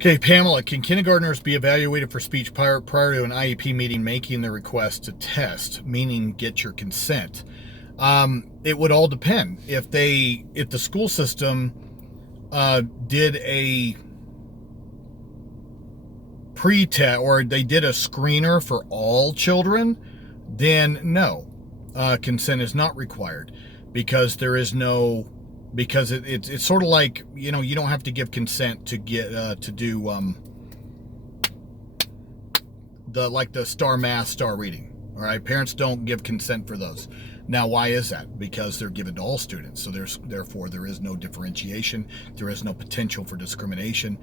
Okay, Pamela, can kindergartners be evaluated for speech prior to an IEP meeting making the request to test, meaning get your consent? It would all depend. If the school system did a pre-test or they did a screener for all children, then no, consent is not required because there is no because it's sort of like you don't have to give consent to get to do the star math, star reading. All right, parents don't give consent for those. Now, why is that? Because they're given to all students, so therefore there is no differentiation. There is no potential for discrimination,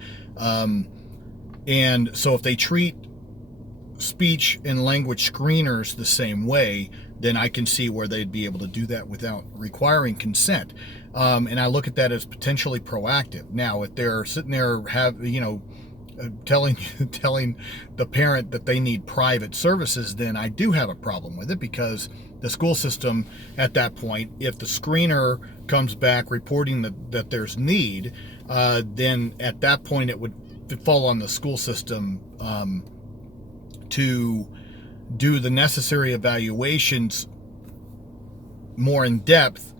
and so if they treat speech and language screeners the same way, then I can see where they'd be able to do that without requiring consent. And I look at that as potentially proactive. Now, if they're sitting there telling the parent that they need private services, then I do have a problem with it because the school system at that point, if the screener comes back reporting that there's need, then at that point it would fall on the school system to do the necessary evaluations more in depth,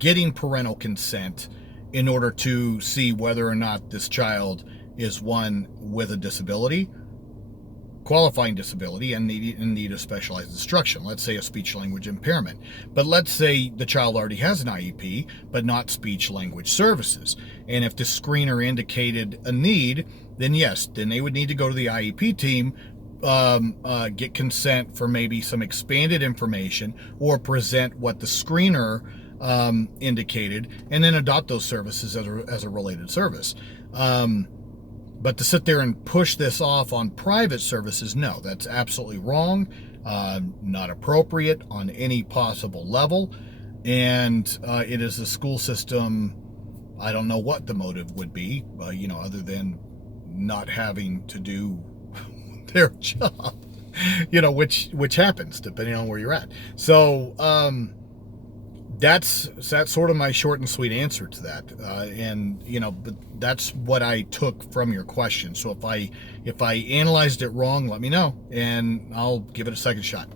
getting parental consent in order to see whether or not this child is one with a disability, qualifying disability, and need of specialized instruction. Let's say a speech language impairment. But let's say the child already has an IEP, but not speech language services. And if the screener indicated a need, then yes, then they would need to go to the IEP team, get consent for maybe some expanded information or present what the screener indicated, and then adopt those services as a related service. But to sit there and push this off on private services, no, that's absolutely wrong, not appropriate on any possible level. And it is the school system, I don't know what the motive would be, other than not having to do their job, which happens depending on where you're at. So that's sort of my short and sweet answer to that. But that's what I took from your question. So if I analyzed it wrong, let me know, and I'll give it a second shot.